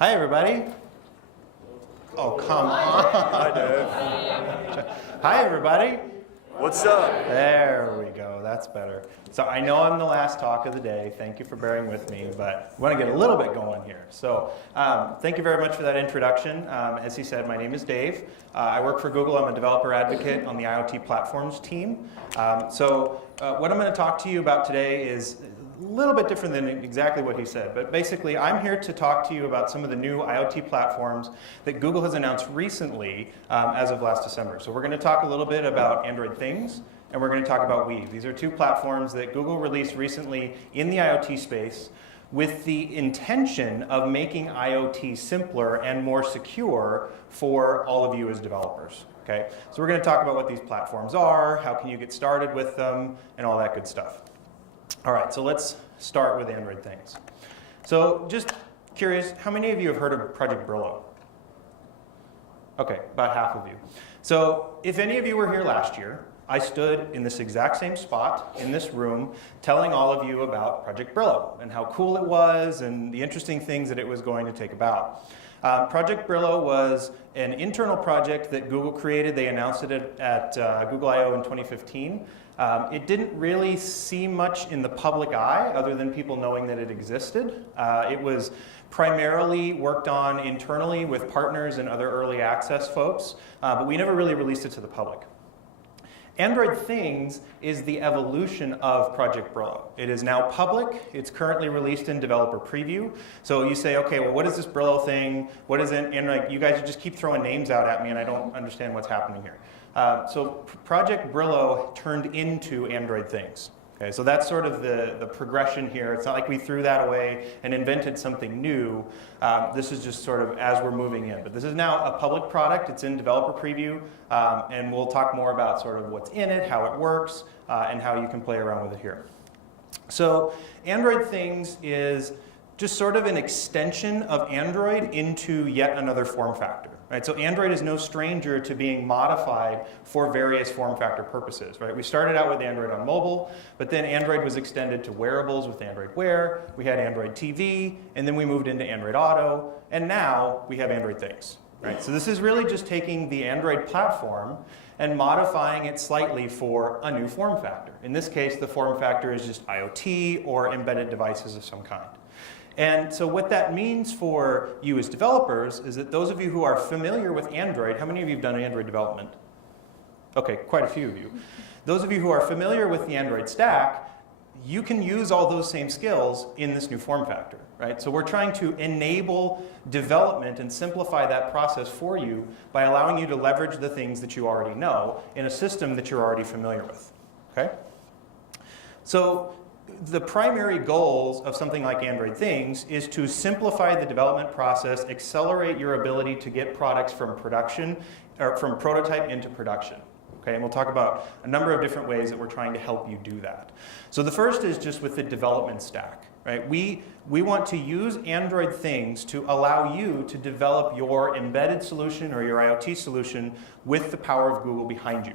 Hi, everybody. Oh, come on. Hi, Dave. Hi, everybody. What's up? There we go. That's better. So I know I'm the last talk of the day. Thank you for bearing with me, but I want to get a little bit going here. So thank you very much for that introduction. As he said, my name is Dave. I work for Google. I'm a developer advocate on the IoT platforms team. What I'm going to talk to you about today is a little bit different than exactly what he said, but basically I'm here to talk to you about some of the new IoT platforms that Google has announced recently as of last December. So we're going to talk a little bit about AndroidThings, and we're going to talk about Weve. These are two platforms that Google released recently in the IoT space with the intention of making IoT simpler and more secure for all of you as developers. Okay? So we're going to talk about what these platforms are, how can you get started with them, and all that good stuff. All right, so let's start with AndroidThings. So just curious, how many of you have heard of Project Brillo? Okay, about half of you. So if any of you were here last year, I stood in this exact same spot in this room telling all of you about Project Brillo and how cool it was and the interesting things that it was going to take about. Project Brillo was an internal project that Google created. They announced it at Google I/O in 2015. It didn't really see much in the public eye other than people knowing that it existed. It was primarily worked on internally with partners and other early access folks, but we never really released it to the public. AndroidThings is the evolution of Project Brillo. It is now public. It's currently released in developer preview. So you say, okay, well, what is this Brillo thing? What is it? And like, you guys just keep throwing names out at me, and I don't understand what's happening here. So Project Brillo turned into AndroidThings. Okay, so that's sort of the progression here. It's not like we threw that away and invented something new. This is just sort of as we're moving in. But this is now a public product. It's in developer preview. And we'll talk more about sort of what's in it, how it works, and how you can play around with it here. So AndroidThings is just sort of an extension of Android into yet another form factor. Right? So Android is no stranger to being modified for various form factor purposes. Right? We started out with Android on mobile, but then Android was extended to wearables with Android Wear. We had Android TV, and then we moved into Android Auto, and now we have AndroidThings. Right? So this is really just taking the Android platform and modifying it slightly for a new form factor. In this case, the form factor is just IoT or embedded devices of some kind. And so what that means for you as developers is that those of you who are familiar with Android, how many of you have done Android development? Okay, quite a few of you. Those of you who are familiar with the Android stack, you can use all those same skills in this new form factor, right? So we're trying to enable development and simplify that process for you by allowing you to leverage the things that you already know in a system that you're already familiar with, okay? So the primary goals of something like AndroidThings is to simplify the development process, accelerate your ability to get products from production, or from prototype into production. Okay, and we'll talk about a number of different ways that we're trying to help you do that. So the first is just with the development stack. Right? We want to use AndroidThings to allow you to develop your embedded solution or your IoT solution with the power of Google behind you.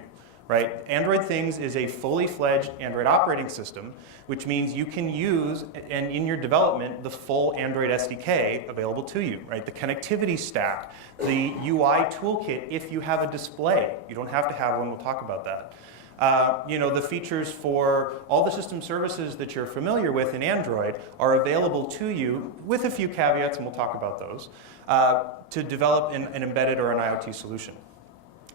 Right? AndroidThings is a fully fledged Android operating system, which means you can use, and in your development, the full Android SDK available to you. Right? The connectivity stack, the UI toolkit if you have a display. You don't have to have one, we'll talk about that. The features for all the system services that you're familiar with in Android are available to you with a few caveats, and we'll talk about those, to develop an embedded or an IoT solution.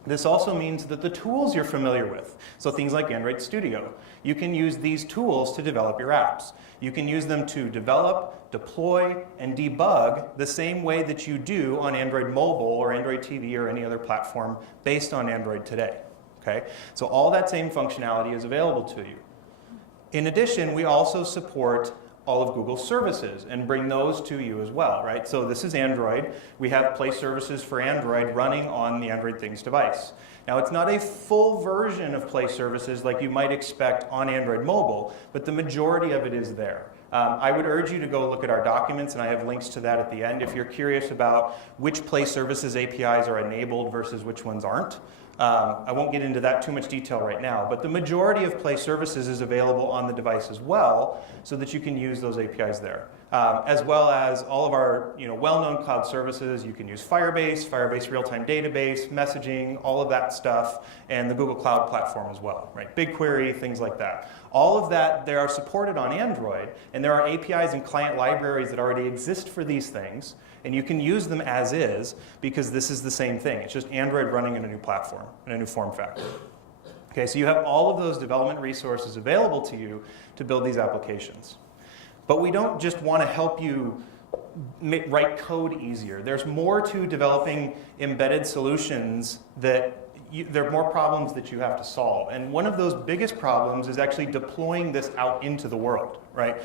This also means that the tools you're familiar with, so things like Android Studio, you can use these tools to develop your apps. You can use them to develop, deploy, and debug the same way that you do on Android Mobile or Android TV or any other platform based on Android today. Okay? So all that same functionality is available to you. In addition, we also support all of Google's services and bring those to you as well, right? So this is Android. We have Play services for Android running on the AndroidThings device. Now it's not a full version of Play services like you might expect on Android mobile, but the majority of it is there. I would urge you to go look at our documents, and I have links to that at the end if you're curious about which Play services APIs are enabled versus which ones aren't. I won't get into that too much detail right now, but the majority of Play services is available on the device as well, so that you can use those APIs there. as well as all of our well-known cloud services. You can use Firebase real-time database, messaging, all of that stuff, and the Google Cloud Platform as well, right? BigQuery, things like that. All of that, they are supported on Android, and there are APIs and client libraries that already exist for these things, and you can use them as is because this is the same thing. It's just Android running in a new platform, in a new form factor. Okay, so you have all of those development resources available to you to build these applications. But we don't just want to help you write code easier. There's more to developing embedded solutions that there are more problems that you have to solve. And one of those biggest problems is actually deploying this out into the world, right?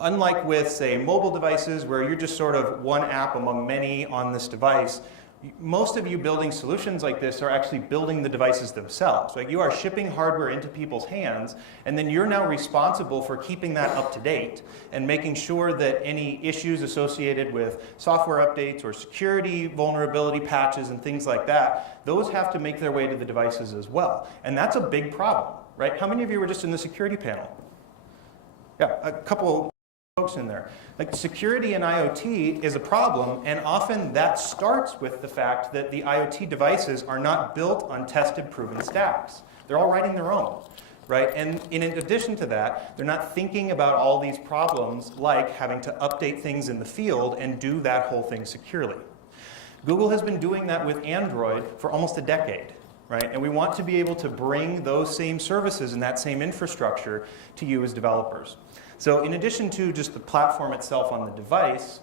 Unlike with, say, mobile devices where you're just sort of one app among many on this device, most of you building solutions like this are actually building the devices themselves. Like you are shipping hardware into people's hands, and then you're now responsible for keeping that up to date and making sure that any issues associated with software updates or security vulnerability patches and things like that, those have to make their way to the devices as well. And that's a big problem, right? How many of you were just in the security panel? Yeah, a couple folks in there. Like security in IoT is a problem, and often that starts with the fact that the IoT devices are not built on tested, proven stacks. They're all writing their own, right? And in addition to that, they're not thinking about all these problems like having to update things in the field and do that whole thing securely. Google has been doing that with Android for almost a decade, right? And we want to be able to bring those same services and that same infrastructure to you as developers. So in addition to just the platform itself on the device,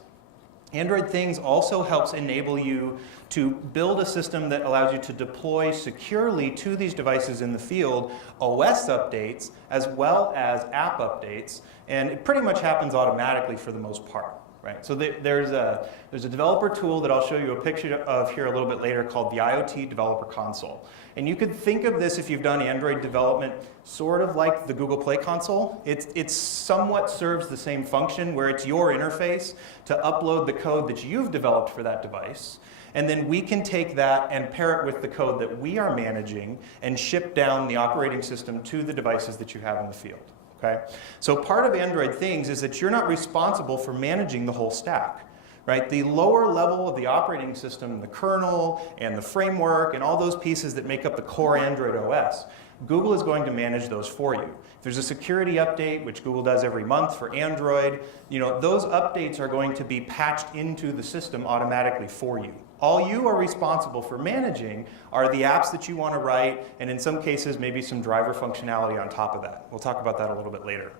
AndroidThings also helps enable you to build a system that allows you to deploy securely to these devices in the field OS updates as well as app updates, and it pretty much happens automatically for the most part. Right, so there's a developer tool that I'll show you a picture of here a little bit later called the IoT Developer Console. And you could think of this, if you've done Android development, sort of like the Google Play Console. It somewhat serves the same function where it's your interface to upload the code that you've developed for that device. And then we can take that and pair it with the code that we are managing and ship down the operating system to the devices that you have in the field. Okay? So part of AndroidThings is that you're not responsible for managing the whole stack. Right? The lower level of the operating system, the kernel and the framework and all those pieces that make up the core Android OS, Google is going to manage those for you. If there's a security update, which Google does every month for Android, those updates are going to be patched into the system automatically for you. All you are responsible for managing are the apps that you want to write, and in some cases, maybe some driver functionality on top of that. We'll talk about that a little bit later.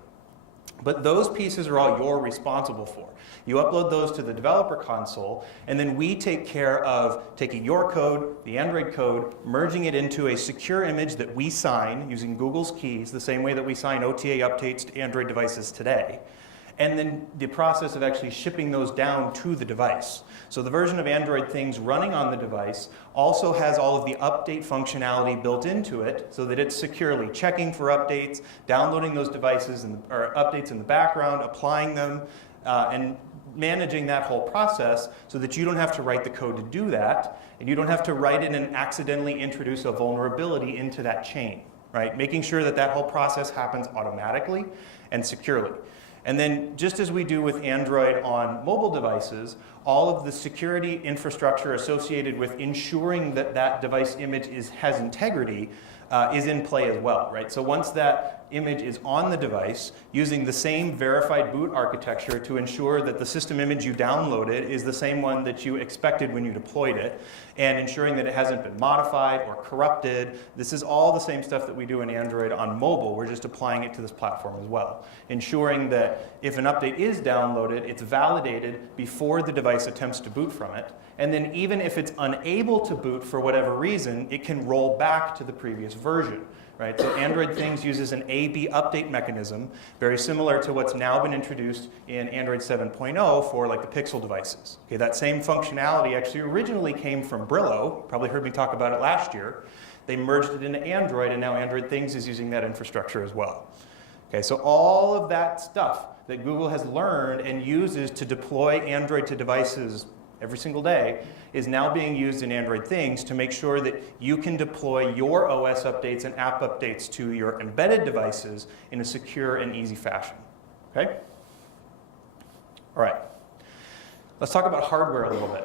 But those pieces are all you're responsible for. You upload those to the developer console, and then we take care of taking your code, the Android code, merging it into a secure image that we sign using Google's keys, the same way that we sign OTA updates to Android devices today. And then the process of actually shipping those down to the device. So the version of AndroidThings running on the device also has all of the update functionality built into it so that it's securely checking for updates, downloading those devices or updates in the background, applying them, and managing that whole process so that you don't have to write the code to do that, and you don't have to write it and accidentally introduce a vulnerability into that chain, right? Making sure that that whole process happens automatically and securely. And then just as we do with Android on mobile devices, all of the security infrastructure associated with ensuring that that device image has integrity is in play as well, right? So once that image is on the device, using the same verified boot architecture to ensure that the system image you downloaded is the same one that you expected when you deployed it, and ensuring that it hasn't been modified or corrupted. This is all the same stuff that we do in Android on mobile. We're just applying it to this platform as well. Ensuring that if an update is downloaded, it's validated before the device attempts to boot from it. And then even if it's unable to boot for whatever reason, it can roll back to the previous version. Right? So AndroidThings uses an A/B update mechanism, very similar to what's now been introduced in Android 7.0 for like the Pixel devices. Okay, that same functionality actually originally came from Brillo. Probably heard me talk about it last year. They merged it into Android, and now AndroidThings is using that infrastructure as well. Okay, so all of that stuff that Google has learned and uses to deploy Android to devices every single day is now being used in AndroidThings to make sure that you can deploy your OS updates and app updates to your embedded devices in a secure and easy fashion. Okay? All right, let's talk about hardware a little bit.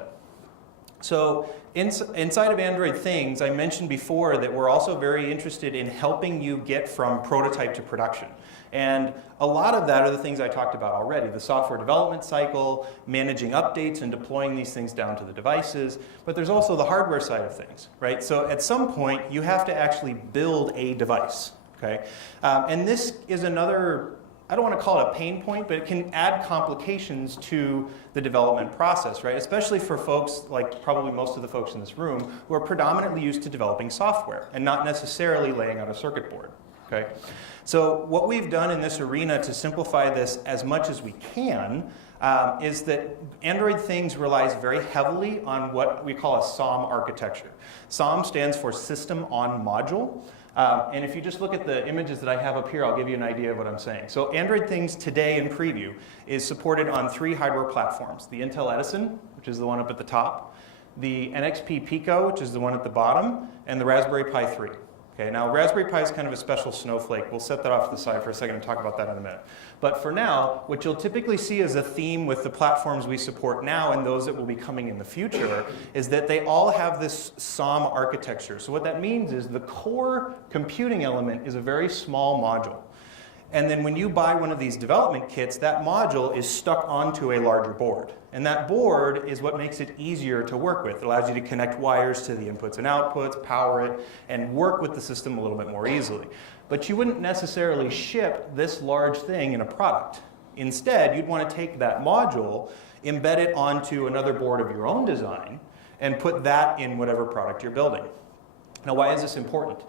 So inside of AndroidThings, I mentioned before that we're also very interested in helping you get from prototype to production. And a lot of that are the things I talked about already, the software development cycle, managing updates and deploying these things down to the devices, but there's also the hardware side of things, right? So at some point, you have to actually build a device, okay? And this is another, I don't want to call it a pain point, but it can add complications to the development process, right? Especially for folks, like probably most of the folks in this room, who are predominantly used to developing software and not necessarily laying out a circuit board, okay? So what we've done in this arena to simplify this as much as we can is that AndroidThings relies very heavily on what we call a SOM architecture. SOM stands for System on Module. And if you just look at the images that I have up here, I'll give you an idea of what I'm saying. So AndroidThings today in preview is supported on 3 hardware platforms. The Intel Edison, which is the one up at the top, the NXP Pico, which is the one at the bottom, and the Raspberry Pi 3. Okay, now Raspberry Pi is kind of a special snowflake. We'll set that off to the side for a second and talk about that in a minute. But for now, what you'll typically see as a theme with the platforms we support now and those that will be coming in the future is that they all have this SOM architecture. So what that means is the core computing element is a very small module. And then when you buy one of these development kits, that module is stuck onto a larger board. And that board is what makes it easier to work with. It allows you to connect wires to the inputs and outputs, power it, and work with the system a little bit more easily. But you wouldn't necessarily ship this large thing in a product. Instead, you'd want to take that module, embed it onto another board of your own design, and put that in whatever product you're building. Now, why is this important?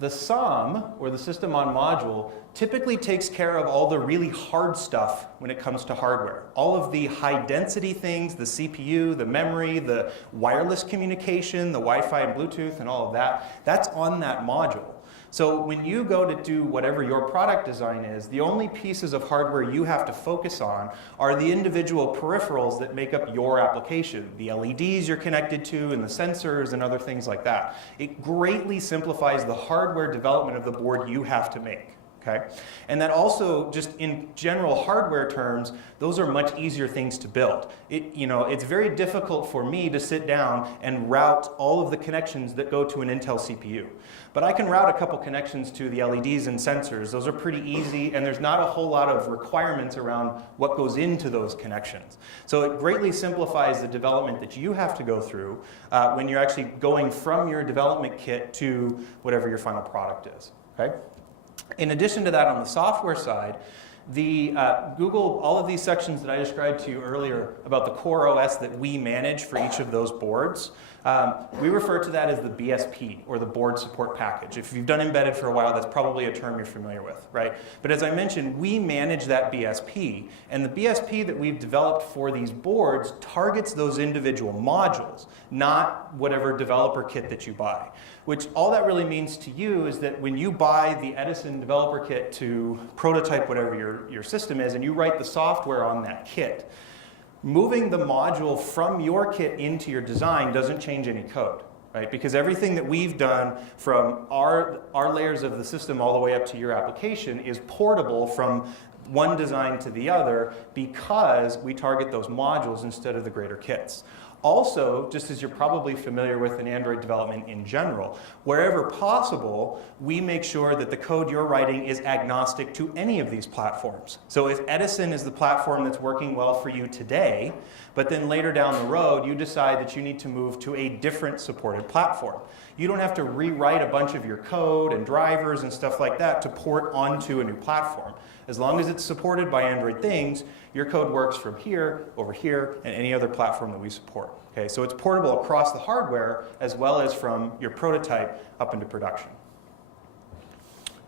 The SOM, or the System on Module, typically takes care of all the really hard stuff when it comes to hardware. All of the high-density things, the CPU, the memory, the wireless communication, the Wi-Fi and Bluetooth, and all of that, that's on that module. So when you go to do whatever your product design is, the only pieces of hardware you have to focus on are the individual peripherals that make up your application, the LEDs you're connected to and the sensors and other things like that. It greatly simplifies the hardware development of the board you have to make. Okay? And that also, just in general hardware terms, those are much easier things to build. It's very difficult for me to sit down and route all of the connections that go to an Intel CPU. But I can route a couple connections to the LEDs and sensors. Those are pretty easy, and there's not a whole lot of requirements around what goes into those connections. So it greatly simplifies the development that you have to go through when you're actually going from your development kit to whatever your final product is. Okay? In addition to that, on the software side, Google, all of these sections that I described to you earlier about the core OS that we manage for each of those boards, we refer to that as the BSP, or the board support package. If you've done embedded for a while, that's probably a term you're familiar with, right? But as I mentioned, we manage that BSP, and the BSP that we've developed for these boards targets those individual modules, not whatever developer kit that you buy. Which all that really means to you is that when you buy the Edison developer kit to prototype whatever your system is, and you write the software on that kit, moving the module from your kit into your design doesn't change any code, right? Because everything that we've done from our layers of the system all the way up to your application is portable from one design to the other because we target those modules instead of the greater kits. Also, just as you're probably familiar with in Android development in general, wherever possible, we make sure that the code you're writing is agnostic to any of these platforms. So if Edison is the platform that's working well for you today, but then later down the road you decide that you need to move to a different supported platform, you don't have to rewrite a bunch of your code and drivers and stuff like that to port onto a new platform. As long as it's supported by AndroidThings, your code works from here, over here, and any other platform that we support. Okay, so it's portable across the hardware as well as from your prototype up into production.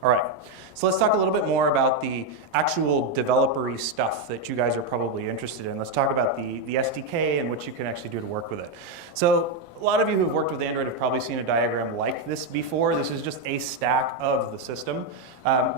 All right, so let's talk a little bit more about the actual developer-y stuff that you guys are probably interested in. Let's talk about the SDK and what you can actually do to work with it. So a lot of you who've worked with Android have probably seen a diagram like this before. This is just a stack of the system.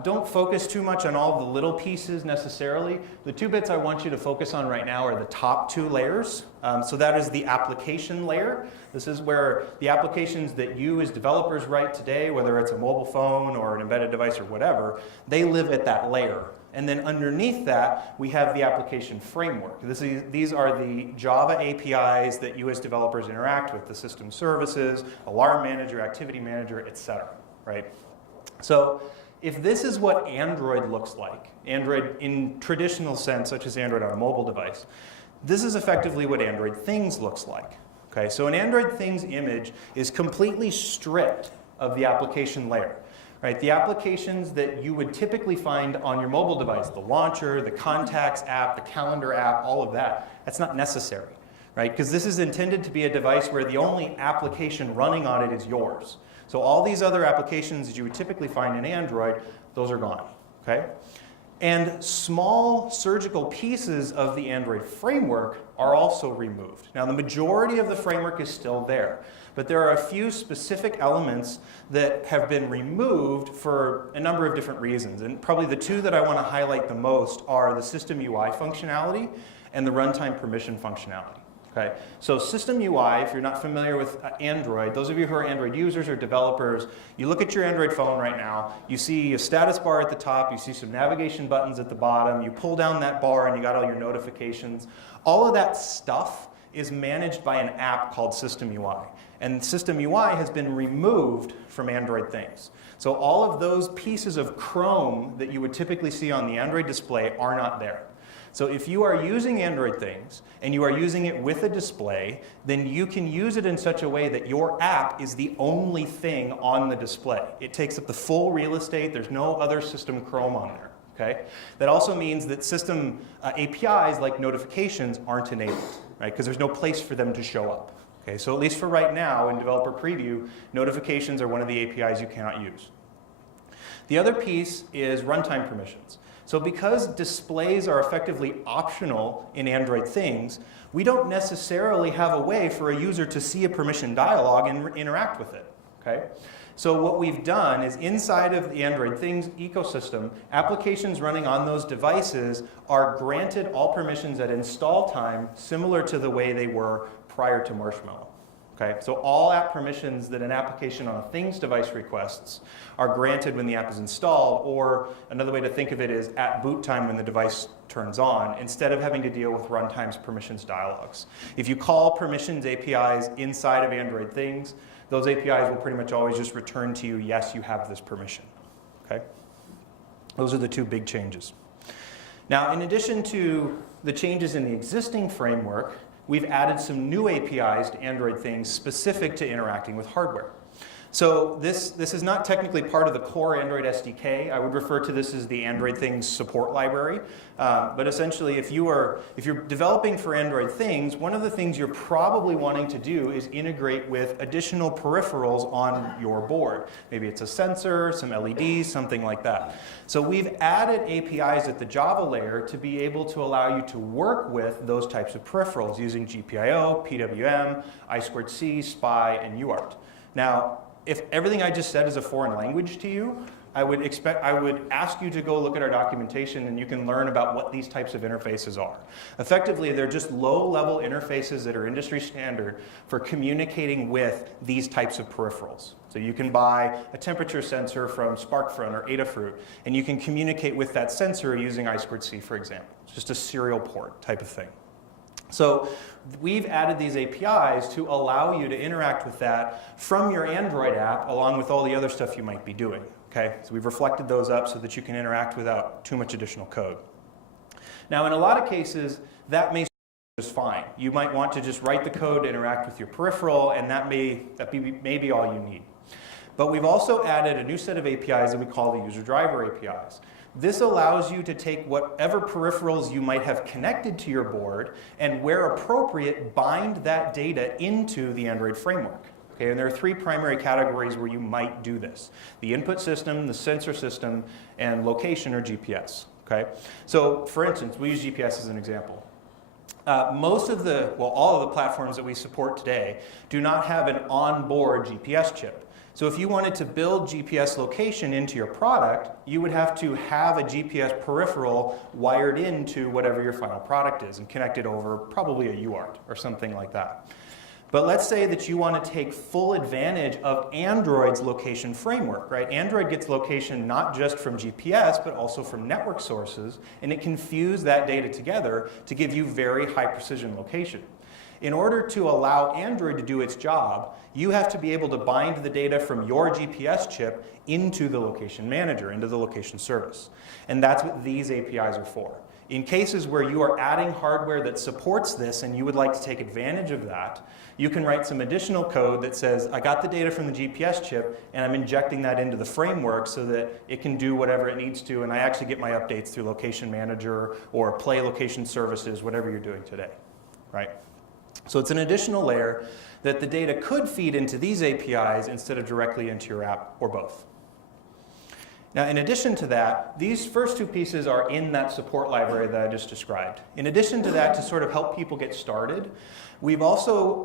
Don't focus too much on all the little pieces necessarily. The 2 bits I want you to focus on right now are the top 2 layers. So that is the application layer. This is where the applications that you as developers write today, whether it's a mobile phone or an embedded device or whatever, they live at that layer. And then underneath that, we have the application framework. These are the Java APIs that you as developers interact with, the system services, alarm manager, activity manager, etc. Right? So if this is what Android looks like, Android in traditional sense, such as Android on a mobile device, this is effectively what AndroidThings looks like. Okay, so an AndroidThings image is completely stripped of the application layer. Right, the applications that you would typically find on your mobile device, the launcher, the contacts app, the calendar app, all of that, that's not necessary. Right, because this is intended to be a device where the only application running on it is yours. So all these other applications that you would typically find in Android, those are gone. Okay? And small surgical pieces of the Android framework are also removed. Now, the majority of the framework is still there, but there are a few specific elements that have been removed for a number of different reasons. And probably the two that I want to highlight the most are the System UI functionality and the Runtime permission functionality. Okay? So System UI, if you're not familiar with Android, those of you who are Android users or developers, you look at your Android phone right now, you see a status bar at the top, you see some navigation buttons at the bottom, you pull down that bar and you got all your notifications. All of that stuff is managed by an app called System UI. And System UI has been removed from AndroidThings. So all of those pieces of Chrome that you would typically see on the Android display are not there. So if you are using AndroidThings and you are using it with a display, then you can use it in such a way that your app is the only thing on the display. It takes up the full real estate. There's no other System Chrome on there. Okay? That also means that system APIs like notifications aren't enabled, right? Because there's no place for them to show up. Okay? So at least for right now in developer preview, notifications are one of the APIs you cannot use. The other piece is runtime permissions. So because displays are effectively optional in AndroidThings, we don't necessarily have a way for a user to see a permission dialog and interact with it. Okay? So what we've done is inside of the AndroidThings ecosystem, applications running on those devices are granted all permissions at install time, similar to the way they were prior to Marshmallow. Okay? So all app permissions that an application on a Things device requests are granted when the app is installed, or another way to think of it is at boot time when the device turns on, instead of having to deal with Runtime's permissions dialogues. If you call permissions APIs inside of AndroidThings, those APIs will pretty much always just return to you, yes, you have this permission. Okay? Those are the two big changes. Now, in addition to the changes in the existing framework, we've added some new APIs to AndroidThings specific to interacting with hardware. So this is not technically part of the core Android SDK. I would refer to this as the AndroidThings support library. But essentially, if you're developing for AndroidThings, one of the things you're probably wanting to do is integrate with additional peripherals on your board. Maybe it's a sensor, some LEDs, something like that. So we've added APIs at the Java layer to be able to allow you to work with those types of peripherals using GPIO, PWM, I2C, SPI, and UART. Now, if everything I just said is a foreign language to you, I would ask you to go look at our documentation and you can learn about what these types of interfaces are. Effectively, they're just low-level interfaces that are industry standard for communicating with these types of peripherals. So you can buy a temperature sensor from SparkFront or Adafruit, and you can communicate with that sensor using I2C, for example. It's just a serial port type of thing. So we've added these APIs to allow you to interact with that from your Android app along with all the other stuff you might be doing. Okay? So we've reflected those up so that you can interact without too much additional code. Now, in a lot of cases, that may just fine. You might want to just write the code to interact with your peripheral, and that may be all you need. But we've also added a new set of APIs that we call the user driver APIs. This allows you to take whatever peripherals you might have connected to your board and, where appropriate, bind that data into the Android framework. Okay, and there are three primary categories where you might do this: the input system, the sensor system, and location or GPS. Okay? So, for instance, we use GPS as an example. All of the platforms that we support today do not have an onboard GPS chip. So if you wanted to build GPS location into your product, you would have to have a GPS peripheral wired into whatever your final product is and connected over probably a UART or something like that. But let's say that you want to take full advantage of Android's location framework, right? Android gets location not just from GPS, but also from network sources, and it can fuse that data together to give you very high precision location. In order to allow Android to do its job, you have to be able to bind the data from your GPS chip into the location manager, into the location service. And that's what these APIs are for. In cases where you are adding hardware that supports this and you would like to take advantage of that, you can write some additional code that says, I got the data from the GPS chip and I'm injecting that into the framework so that it can do whatever it needs to, and I actually get my updates through Location Manager or Play Location Services, whatever you're doing today, right? So it's an additional layer that the data could feed into these APIs instead of directly into your app, or both. Now, in addition to that, these first two pieces are in that support library that I just described. In addition to that, to sort of help people get started, we've also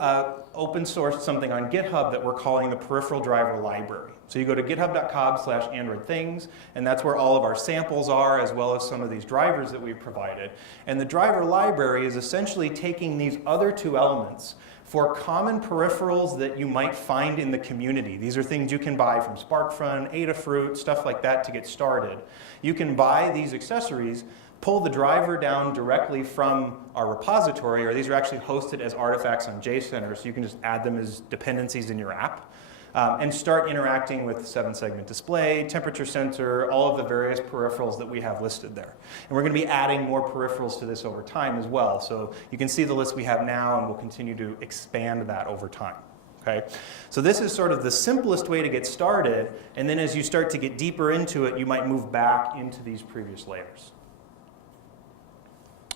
open sourced something on GitHub that we're calling the Peripheral Driver Library. So you go to github.com/AndroidThings, and that's where all of our samples are, as well as some of these drivers that we've provided. And the driver library is essentially taking these other two elements for common peripherals that you might find in the community. These are things you can buy from SparkFront, Adafruit, stuff like that to get started. You can buy these accessories, pull the driver down directly from our repository, or these are actually hosted as artifacts on JCenter, so you can just add them as dependencies in your app, and start interacting with the 7-segment display, temperature sensor, all of the various peripherals that we have listed there. And we're going to be adding more peripherals to this over time as well. So you can see the list we have now, and we'll continue to expand that over time. Okay? So this is sort of the simplest way to get started, and then as you start to get deeper into it, you might move back into these previous layers.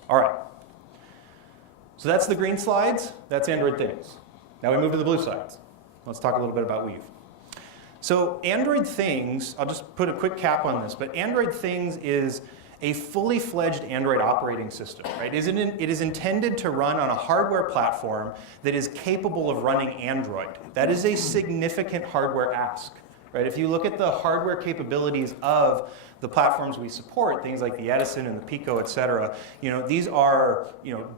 All right. So that's the green slides. That's AndroidThings. Now we move to the blue slides. Let's talk a little bit about Weve. So AndroidThings, I'll just put a quick cap on this, but AndroidThings is a fully fledged Android operating system, right? It is intended to run on a hardware platform that is capable of running Android. That is a significant hardware ask, right? If you look at the hardware capabilities of the platforms we support, things like the Edison and the Pico, et cetera, these are,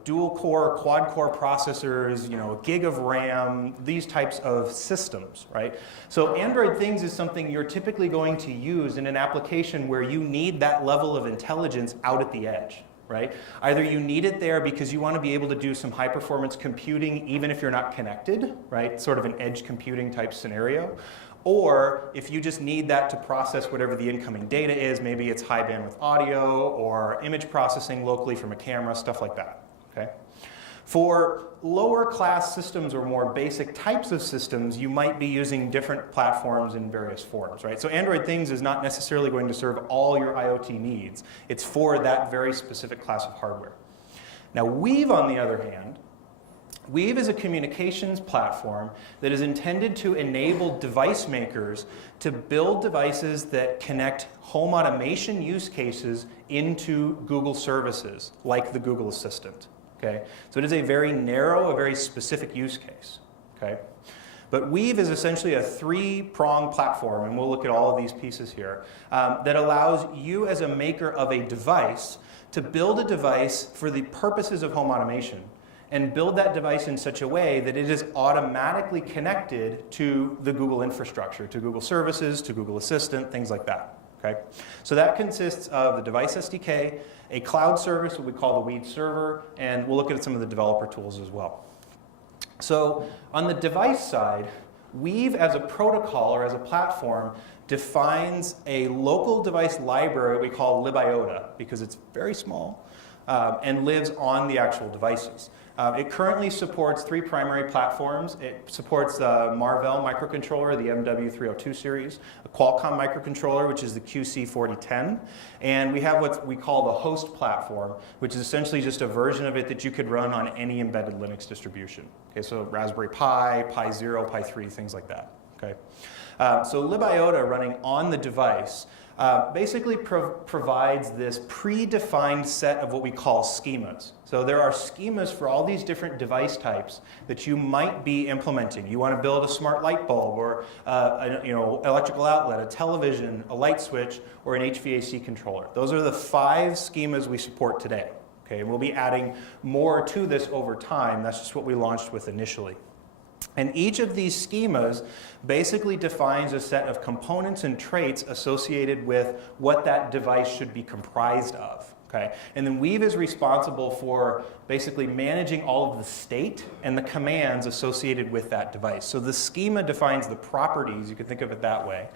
dual core, quad core processors, a gig of RAM, these types of systems, right? So AndroidThings is something you're typically going to use in an application where you need that level of intelligence out at the edge, right? Either you need it there because you want to be able to do some high performance computing even if you're not connected, right? Sort of an edge computing type scenario. Or if you just need that to process whatever the incoming data is, maybe it's high bandwidth audio or image processing locally from a camera, stuff like that, okay? For lower class systems or more basic types of systems, you might be using different platforms in various forms, right? So AndroidThings is not necessarily going to serve all your IoT needs. It's for that very specific class of hardware. Now Weve, on the other hand, Weve is a communications platform that is intended to enable device makers to build devices that connect home automation use cases into Google services, like the Google Assistant. Okay? So it is a very narrow, a very specific use case. Okay? But Weve is essentially a three-pronged platform, and we'll look at all of these pieces here, that allows you as a maker of a device to build a device for the purposes of home automation, and build that device in such a way that it is automatically connected to the Google infrastructure, to Google services, to Google Assistant, things like that. Okay? So that consists of the device SDK, a cloud service, what we call the Weve server, and we'll look at some of the developer tools as well. So on the device side, Weve as a protocol or as a platform defines a local device library we call libiota because it's very small and lives on the actual devices. It currently supports three primary platforms. It supports the Marvell microcontroller, the MW302 series, a Qualcomm microcontroller, which is the QC4010, and we have what we call the host platform, which is essentially just a version of it that you could run on any embedded Linux distribution. Okay, so Raspberry Pi, Pi 0, Pi 3, things like that. Okay, so libiota running on the device basically provides this predefined set of what we call schemas. So there are schemas for all these different device types that you might be implementing. You want to build a smart light bulb or an electrical outlet, a television, a light switch, or an HVAC controller. Those are the 5 schemas we support today. Okay, and we'll be adding more to this over time. That's just what we launched with initially. And each of these schemas basically defines a set of components and traits associated with what that device should be comprised of. Okay? And then Weve is responsible for basically managing all of the state and the commands associated with that device. So the schema defines the properties, you could think of it that way.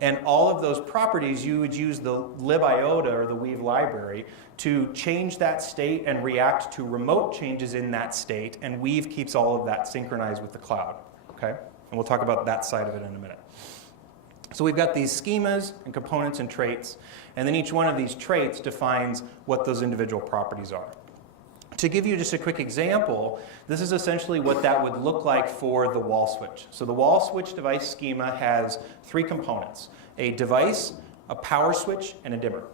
And all of those properties, you would use the libiota or the Weve library to change that state and react to remote changes in that state. And Weve keeps all of that synchronized with the cloud. Okay? And we'll talk about that side of it in a minute. So we've got these schemas and components and traits, and then each one of these traits defines what those individual properties are. To give you just a quick example, this is essentially what that would look like for the wall switch. So the wall switch device schema has 3 components: a device, a power switch, and a dimmer.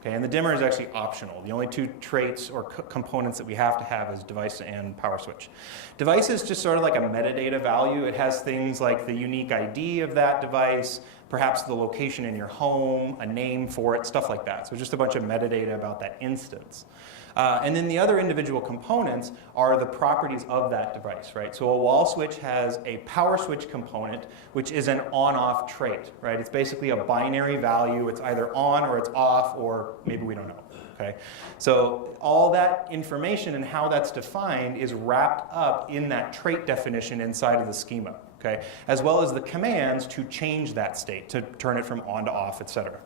Okay, and the dimmer is actually optional. The only 2 traits or components that we have to have is device and power switch. Device is just sort of like a metadata value. It has things like the unique ID of that device, perhaps the location in your home, a name for it, stuff like that. So just a bunch of metadata about that instance. And then the other individual components are the properties of that device, right? So a wall switch has a power switch component, which is an on-off trait, right? It's basically a binary value. It's either on or it's off, or maybe we don't know, okay? So all that information and how that's defined is wrapped up in that trait definition inside of the schema, okay? As well as the commands to change that state, to turn it from on to off, etc.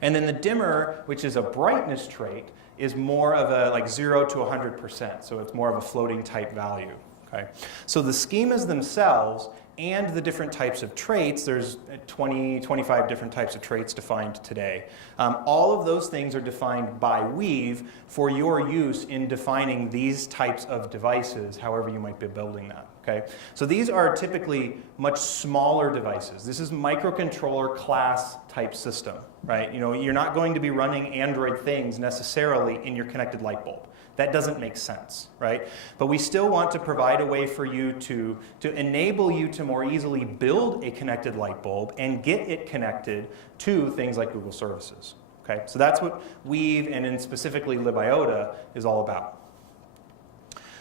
And then the dimmer, which is a brightness trait, is more of a like 0 to 100%. So it's more of a floating type value. Okay? So the schemas themselves and the different types of traits, there's 20, 25 different types of traits defined today. All of those things are defined by Weve for your use in defining these types of devices, however you might be building that. Okay? So these are typically much smaller devices. This is microcontroller class type system, right? You know, you're not going to be running AndroidThings necessarily in your connected light bulb. That doesn't make sense, right? But we still want to provide a way for you to enable you to more easily build a connected light bulb and get it connected to things like Google services. Okay? So that's what Weve and in specifically libiota is all about.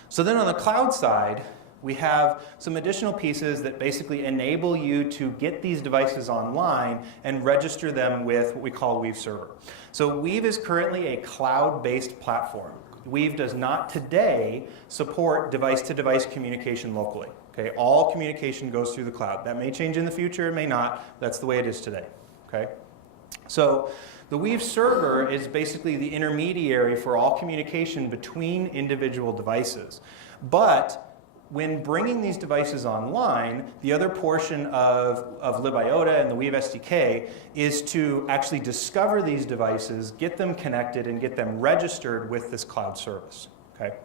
So then on the cloud side, we have some additional pieces that basically enable you to get these devices online and register them with what we call Weve Server. So Weve is currently a cloud-based platform. Weve does not today support device-to-device communication locally. Okay? All communication goes through the cloud. That may change in the future, it may not. That's the way it is today. Okay? So the Weve server is basically the intermediary for all communication between individual devices. But when bringing these devices online, the other portion of libiota and the Weve SDK is to actually discover these devices, get them connected, and get them registered with this cloud service. Okay?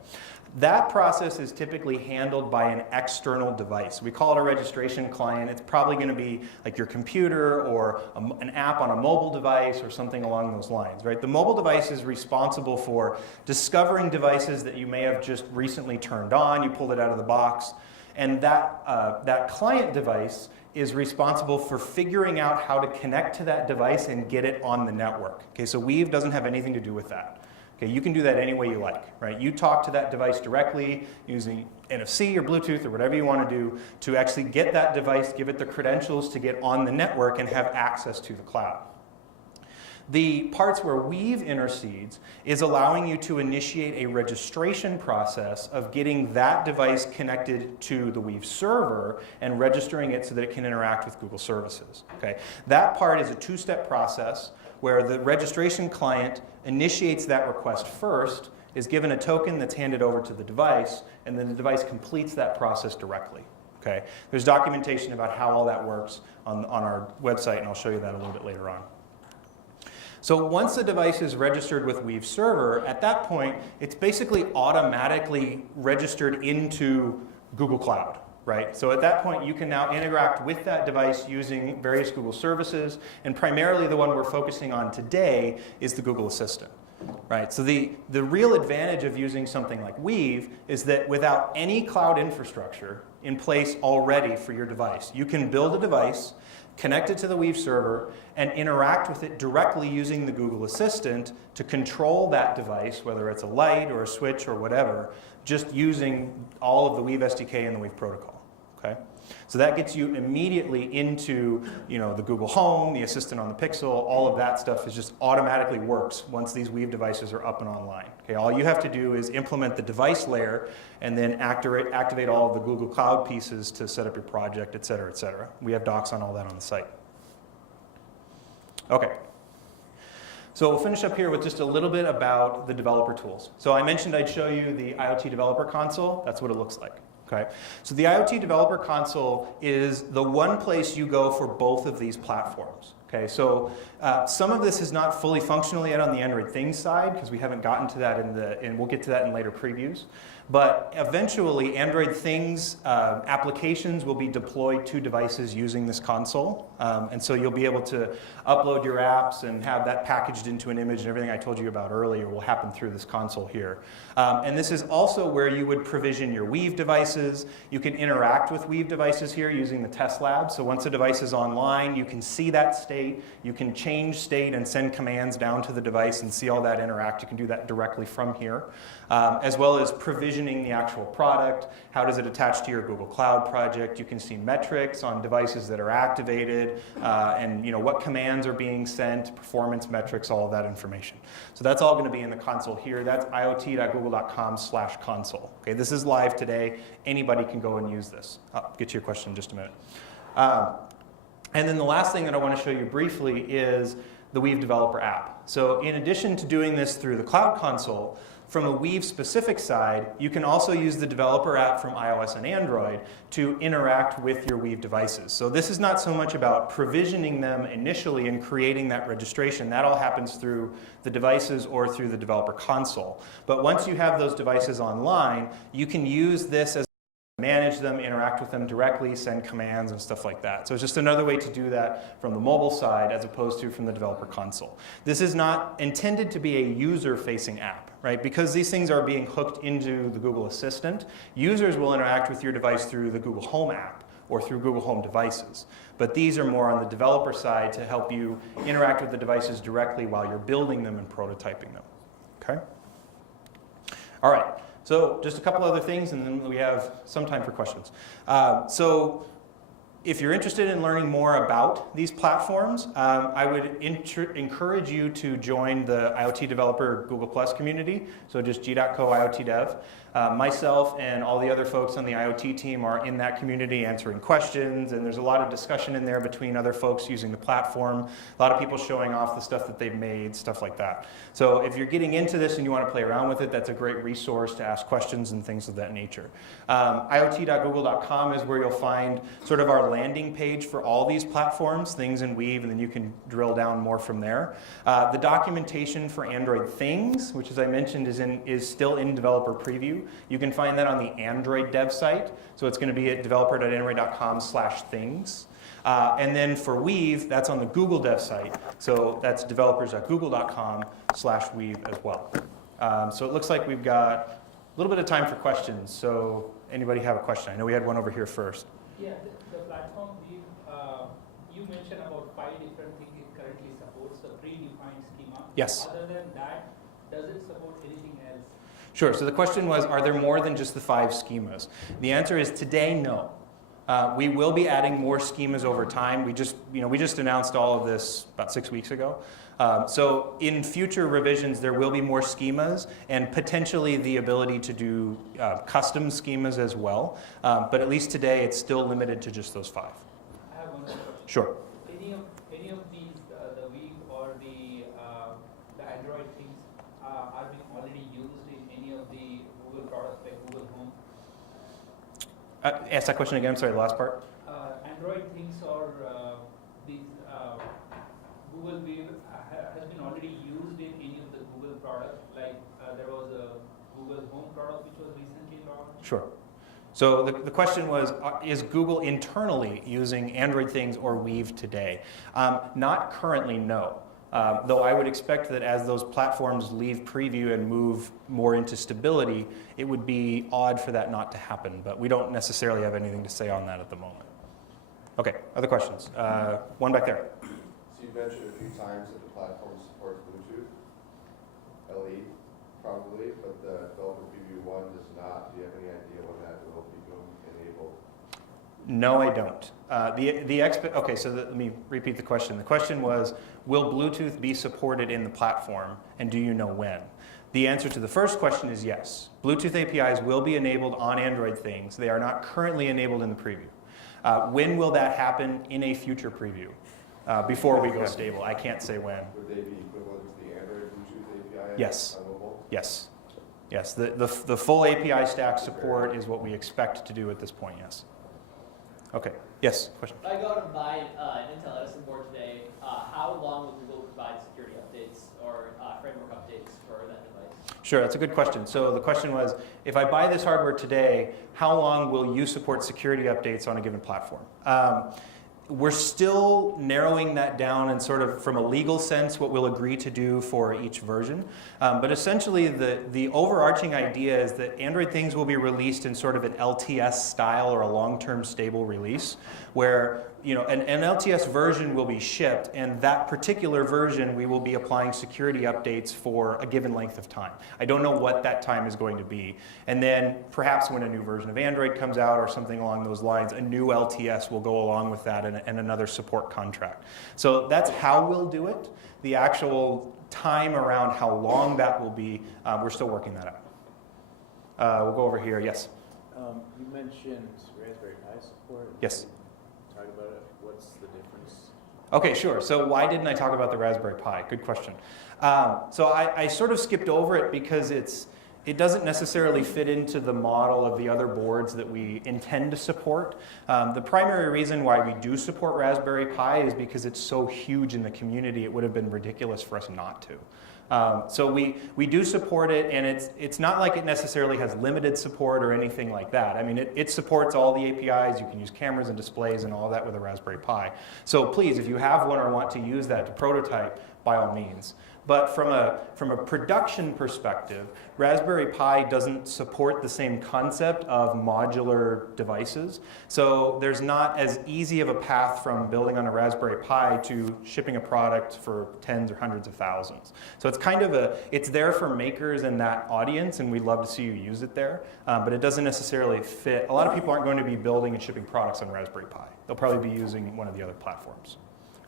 That process is typically handled by an external device. We call it a registration client. It's probably going to be like your computer or an app on a mobile device or something along those lines, right? The mobile device is responsible for discovering devices that you may have just recently turned on. You pulled it out of the box. And that client device is responsible for figuring out how to connect to that device and get it on the network. Okay, so Weve doesn't have anything to do with that. Okay, you can do that any way you like, right? You talk to that device directly using NFC or Bluetooth or whatever you want to do to actually get that device, give it the credentials to get on the network and have access to the cloud. The parts where Weve intercedes is allowing you to initiate a registration process of getting that device connected to the Weve server and registering it so that it can interact with Google services. Okay? That part is a 2-step process where the registration client initiates that request first, is given a token that's handed over to the device, and then the device completes that process directly. Okay? There's documentation about how all that works on our website, and I'll show you that a little bit later on. So once the device is registered with Weve Server, at that point, it's basically automatically registered into Google Cloud. Right? So at that point, you can now interact with that device using various Google services, and primarily the one we're focusing on today is the Google Assistant. Right? So the real advantage of using something like Weve is that without any cloud infrastructure in place already for your device, you can build a device, connect it to the Weve server, and interact with it directly using the Google Assistant to control that device, whether it's a light or a switch or whatever, just using all of the Weve SDK and the Weve protocol. Okay, so that gets you immediately into, the Google Home, the Assistant on the Pixel, all of that stuff is just automatically works once these Weve devices are up and online. Okay, all you have to do is implement the device layer and then activate all of the Google Cloud pieces to set up your project, et cetera, et cetera. We have docs on all that on the site. Okay. So we'll finish up here with just a little bit about the developer tools. So I mentioned I'd show you the IoT Developer Console. That's what it looks like. Okay. So the IoT Developer Console is the one place you go for both of these platforms. Okay, so some of this is not fully functional yet on the AndroidThings side because we haven't gotten to that and we'll get to that in later previews. But eventually, AndroidThings applications will be deployed to devices using this console. And so you'll be able to upload your apps and have that packaged into an image, and everything I told you about earlier will happen through this console here. And this is also where you would provision your Weve devices. You can interact with Weve devices here using the test lab. So once a device is online, you can see that state. You can change state and send commands down to the device and see all that interact. You can do that directly from here, as well as provisioning the actual product. How does it attach to your Google Cloud project? You can see metrics on devices that are activated, and what commands are being sent, performance metrics, all of that information. So that's all going to be in the console here. That's iot.google.com/console. Okay, this is live today. Anybody can go and use this. I'll get to your question in just a minute. And then the last thing that I want to show you briefly is the Weve developer app. So in addition to doing this through the Cloud Console, from a Weve specific side, you can also use the developer app from iOS and Android to interact with your Weve devices. So this is not so much about provisioning them initially and creating that registration. That all happens through the devices or through the developer console. But once you have those devices online, you can use this as manage them, interact with them directly, send commands and stuff like that. So it's just another way to do that from the mobile side as opposed to from the developer console. This is not intended to be a user-facing app, right? Because these things are being hooked into the Google Assistant, users will interact with your device through the Google Home app or through Google Home devices. But these are more on the developer side to help you interact with the devices directly while you're building them and prototyping them. Okay? All right. So just a couple other things, and then we have some time for questions. So if you're interested in learning more about these platforms, I would encourage you to join the IoT Developer Google Plus community, so just g.co IoT Dev. Myself and all the other folks on the IoT team are in that community answering questions, and there's a lot of discussion in there between other folks using the platform, a lot of people showing off the stuff that they've made, stuff like that. So if you're getting into this and you want to play around with it, that's a great resource to ask questions and things of that nature. IoT.google.com is where you'll find sort of our landing page for all these platforms, things in Weve, and then you can drill down more from there. The documentation for AndroidThings, which as I mentioned is still in developer preview. You can find that on the Android dev site. So it's going to be at developer.android.com/things. And then for Weve, that's on the Google dev site. So that's developers.google.com/Weve as well. So it looks like we've got a little bit of time for questions. So anybody have a question? I know we had one over here first. Yeah, the platform Weve, you mentioned about 5 different things it currently supports, the predefined schema. Yes. Other than that, does it support anything else? Sure. So the question was, are there more than just the 5 schemas? The answer is today, no. We will be adding more schemas over time. We just announced all of this about 6 weeks ago. So in future revisions, there will be more schemas and potentially the ability to do custom schemas as well. But at least today, it's still limited to just those 5. I have one more question. Sure. Any of these, the Weve or the AndroidThings, are being already used in any of the Google products like Google Home? Ask that question again. I'm sorry, the last part. AndroidThings or these Google Weve has been already used in any of the Google products, like there was a Google Home product which was recently launched. Sure. So the question was, is Google internally using AndroidThings or Weve today? Not currently, no. Though I would expect that as those platforms leave preview and move more into stability, it would be odd for that not to happen. But we don't necessarily have anything to say on that at the moment. Okay, other questions? One back there. So you mentioned a few times that the platform supports Bluetooth, LE probably, but the developer preview 1 does not. Do you have any idea when that will be enabled? No, I don't. Okay, so let me repeat the question. The question was, will Bluetooth be supported in the platform, and do you know when? The answer to the first question is yes. Bluetooth APIs will be enabled on AndroidThings. They are not currently enabled in the preview. When will that happen? In a future preview, before we go stable. I can't say when. Would they be equivalent to the Android Bluetooth API? Yes. On mobile? Yes. Yes, the full API stack support is what we expect to do at this point, yes. Okay, yes, question? If I go to buy an Intel Edison board today, how long will Google provide security updates or framework updates for that device? Sure, that's a good question. So the question was, if I buy this hardware today, how long will you support security updates on a given platform? We're still narrowing that down and sort of from a legal sense what we'll agree to do for each version. But essentially the overarching idea is that AndroidThings will be released in sort of an LTS style or a long-term stable release where an LTS version will be shipped, and that particular version we will be applying security updates for a given length of time. I don't know what that time is going to be. And then perhaps when a new version of Android comes out or something along those lines, a new LTS will go along with that and another support contract. So that's how we'll do it. The actual time around how long that will be, we're still working that out. We'll go over here, yes? You mentioned Raspberry Pi support. Yes. Talk about it. What's the difference? Okay, sure. So why didn't I talk about the Raspberry Pi? Good question. So I sort of skipped over it because it doesn't necessarily fit into the model of the other boards that we intend to support. The primary reason why we do support Raspberry Pi is because it's so huge in the community, it would have been ridiculous for us not to. So we do support it, and it's not like it necessarily has limited support or anything like that. I mean, it supports all the APIs. You can use cameras and displays and all that with a Raspberry Pi. So please, if you have one or want to use that to prototype, by all means. But from a production perspective, Raspberry Pi doesn't support the same concept of modular devices. So there's not as easy of a path from building on a Raspberry Pi to shipping a product for tens or hundreds of thousands. So it's kind of it's there for makers in that audience, and we'd love to see you use it there. But it doesn't necessarily fit. A lot of people aren't going to be building and shipping products on Raspberry Pi. They'll probably be using one of the other platforms.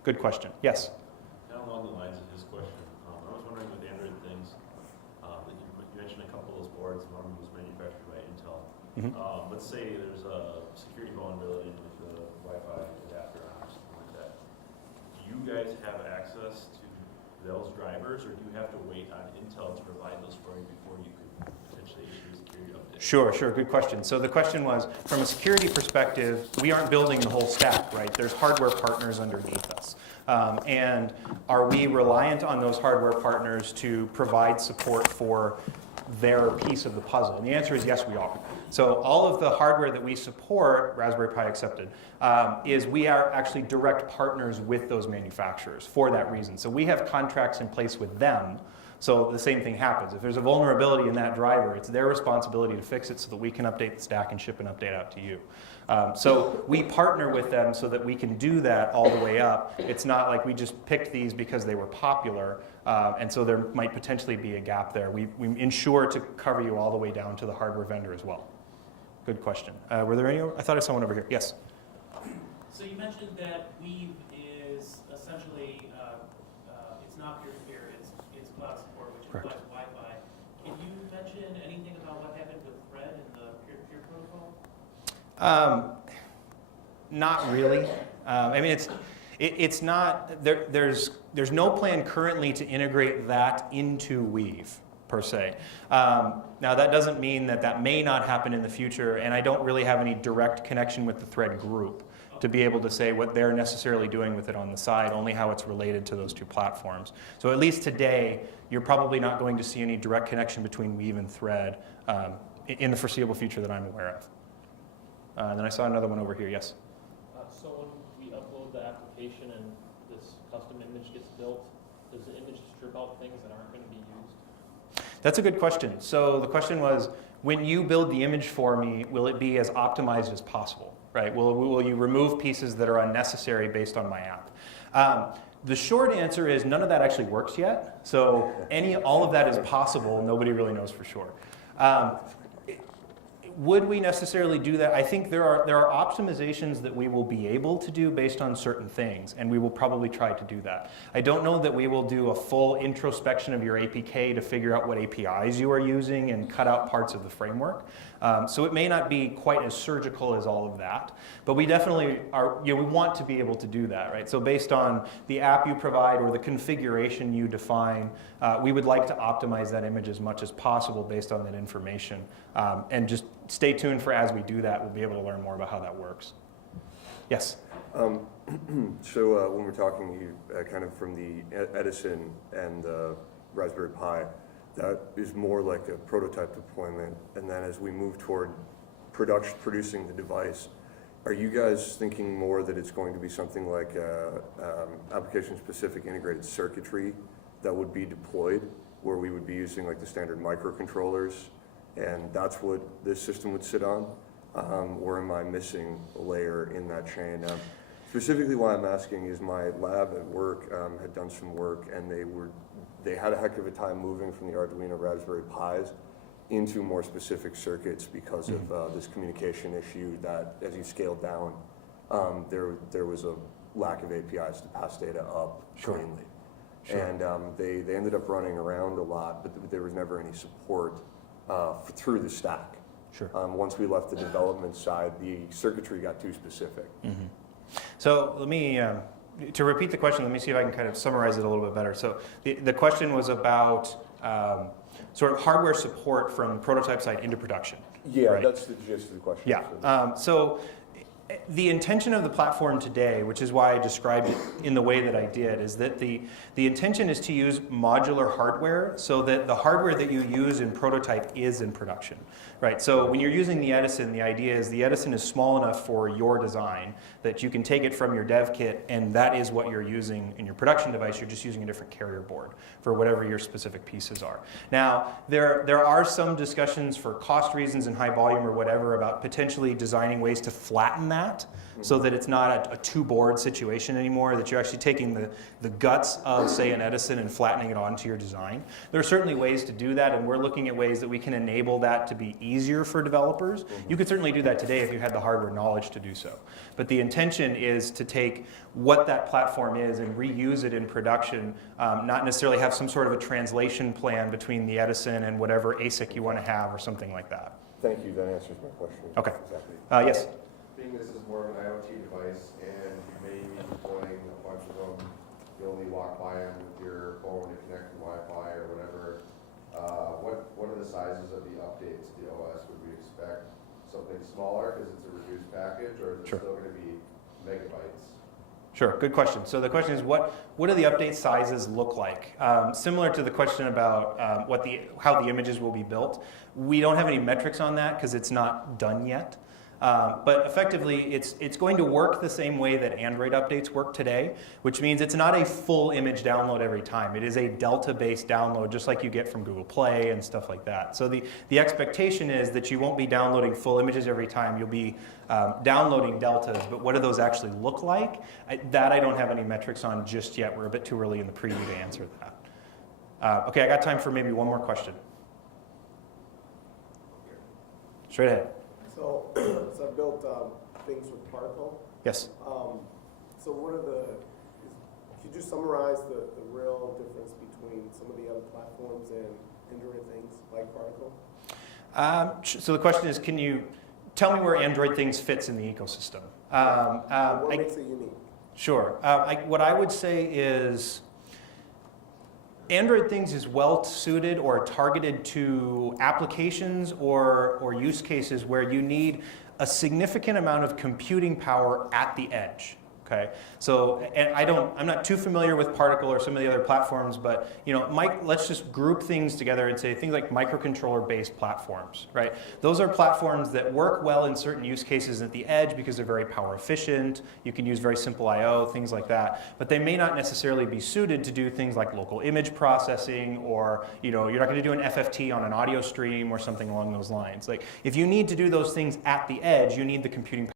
Good question. Yes? Kind of along the lines of his question. I was wondering with AndroidThings, that you mentioned a couple of those boards, one of them was manufactured by Intel. Mm-hmm. Let's say there's a security vulnerability with the Wi-Fi adapter on or something like that. Do you guys have access to those drivers, or do you have to wait on Intel to provide those for you before you could potentially issue a security update? Sure, good question. So the question was, from a security perspective, we aren't building the whole stack, right? There's hardware partners underneath us. And are we reliant on those hardware partners to provide support for their piece of the puzzle? And the answer is yes, we are. So all of the hardware that we support, Raspberry Pi accepted, is we are actually direct partners with those manufacturers for that reason. So we have contracts in place with them. So the same thing happens. If there's a vulnerability in that driver, it's their responsibility to fix it so that we can update the stack and ship an update out to you. So we partner with them so that we can do that all the way up. It's not like we just picked these because they were popular, and so there might potentially be a gap there. We ensure to cover you all the way down to the hardware vendor as well. Good question. Were there any? I thought I saw one over here. Yes? So you mentioned that Weve is essentially, it's not peer-to-peer, it's cloud support, which Correct. implies Wi-Fi. Can you mention anything about what happened with Thread and the peer-to-peer protocol? Not really. I mean, it's not. There's no plan currently to integrate that into Weve per se. Now that doesn't mean that may not happen in the future, and I don't really have any direct connection with the Thread group to be able to say what they're necessarily doing with it on the side, only how it's related to those two platforms. So at least today, you're probably not going to see any direct connection between Weve and Thread in the foreseeable future that I'm aware of. And then I saw another one over here, yes? So when we upload the application and this custom image gets built, does the image strip out things that aren't going to be used? That's a good question. So the question was, when you build the image for me, will it be as optimized as possible, right? Will you remove pieces that are unnecessary based on my app? The short answer is none of that actually works yet. So all of that is possible. Nobody really knows for sure. would we necessarily do that? I think there are optimizations that we will be able to do based on certain things, and we will probably try to do that. I don't know that we will do a full introspection of your APK to figure out what APIs you are using and cut out parts of the framework. So it may not be quite as surgical as all of that, but we definitely are, we want to be able to do that, right? So based on the app you provide or the configuration you define, we would like to optimize that image as much as possible based on that information. And just stay tuned for as we do that, we'll be able to learn more about how that works. Yes? So when we're talking kind of from the Edison and Raspberry Pi, that is more like a prototype deployment. And then as we move toward producing the device, are you guys thinking more that it's going to be something like application-specific integrated circuitry that would be deployed, where we would be using like the standard microcontrollers, and that's what this system would sit on? Or am I missing a layer in that chain? Specifically why I'm asking is my lab at work had done some work, and they had a heck of a time moving from the Arduino Raspberry Pis into more specific circuits because of this communication issue that as you scaled down, there was a lack of APIs to pass data up cleanly. Sure. And they ended up running around a lot, but there was never any support through the stack. Sure. Once we left the development side, the circuitry got too specific. Mm-hmm. So let me, to repeat the question, let me see if I can kind of summarize it a little bit better. So the question was about sort of hardware support from prototype side into production. Yeah, right? That's the gist of the question. Yeah. So the intention of the platform today, which is why I described it in the way that I did, is that the intention is to use modular hardware so that the hardware that you use in prototype is in production, right? So when you're using the Edison, the idea is the Edison is small enough for your design that you can take it from your dev kit, and that is what you're using in your production device. You're just using a different carrier board for whatever your specific pieces are. Now, there are some discussions for cost reasons and high volume or whatever about potentially designing ways to flatten that so that it's not a two-board situation anymore, that you're actually taking the guts of, say, an Edison and flattening it onto your design. There are certainly ways to do that, and we're looking at ways that we can enable that to be easier for developers. You could certainly do that today if you had the hardware knowledge to do so. But the intention is to take what that platform is and reuse it in production, not necessarily have some sort of a translation plan between the Edison and whatever ASIC you want to have or something like that. Thank you, that answers my question. Okay. Exactly. Yes? Being this is more of an IoT device and you may be deploying a bunch of them, you only walk by them with your phone to connect to Wi-Fi or whatever, what are the sizes of the updates to the OS? Would we expect something smaller because it's a reduced package, or is it still going to be megabytes? Sure, good question. So the question is, what do the update sizes look like? Similar to the question about how the images will be built, we don't have any metrics on that because it's not done yet. But effectively, it's going to work the same way that Android updates work today, which means it's not a full image download every time. It is a delta-based download, just like you get from Google Play and stuff like that. So the expectation is that you won't be downloading full images every time. You'll be downloading deltas, but what do those actually look like? That I don't have any metrics on just yet. We're a bit too early in the preview to answer that. Okay, I got time for maybe one more question. Straight ahead. So I built things with Particle. Yes. So what are could you summarize the real difference between some of the other platforms and AndroidThings like Particle? So the question is, can you tell me where AndroidThings fits in the ecosystem? What makes it unique? Sure. What I would say is AndroidThings is well suited or targeted to applications or use cases where you need a significant amount of computing power at the edge. Okay, so and I'm not too familiar with Particle or some of the other platforms, but let's just group things together and say things like microcontroller-based platforms, right? Those are platforms that work well in certain use cases at the edge because they're very power efficient. You can use very simple I/O, things like that, but they may not necessarily be suited to do things like local image processing, or you're not going to do an FFT on an audio stream or something along those lines. Like if you need to do those things at the edge, you need the computing power.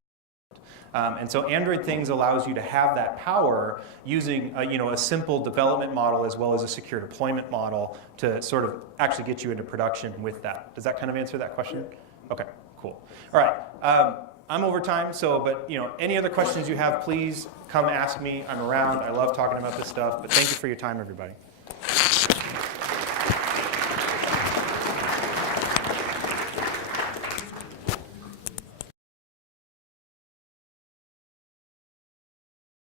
And so AndroidThings allows you to have that power using a simple development model as well as a secure deployment model to sort of actually get you into production with that. Does that kind of answer that question? Okay, Cool. All right. I'm over time, so, but, any other questions you have, please come ask me. I'm around. I love talking about this stuff, but thank you for your time, everybody.